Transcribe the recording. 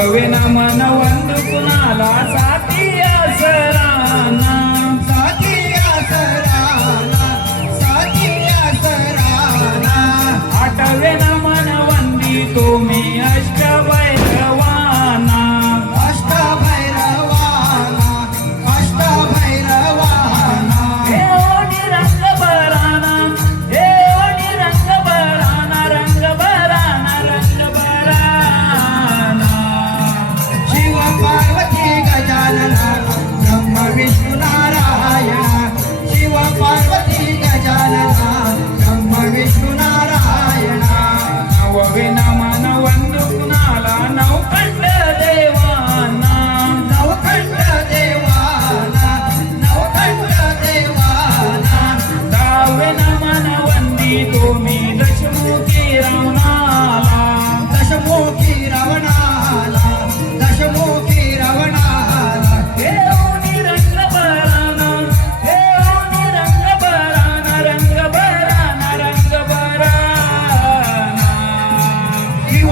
आठवे ना मन वंदू कुणाला साथी आसराना साथी आसराना साथी आसराना आठवे ना मन वंदी तुम्ही अष्टभैरवाना अष्टभैरवाना अष्टभैरवाना हे ओणी रंग भराना हे ओणी रंग भराना रंग भराना रंग भराना शिव पार्वती गजानना ब्रह्म विष्णु नारायण शिव पार्वती गजानना ब्रह्म विष्णु नारायण नववे ना मन वंदू कुणाला नवखंड देवाना नवखंड देवाना नवखंड देवाना दहावे ना मन वंदी तुम्ही दशमुखी रावणाला दशमुखी रावणाला दशमुखी रावणाला हे ओणी रंग भराना हे ओणी रंग भराना रंग भराना रंग भराना शिव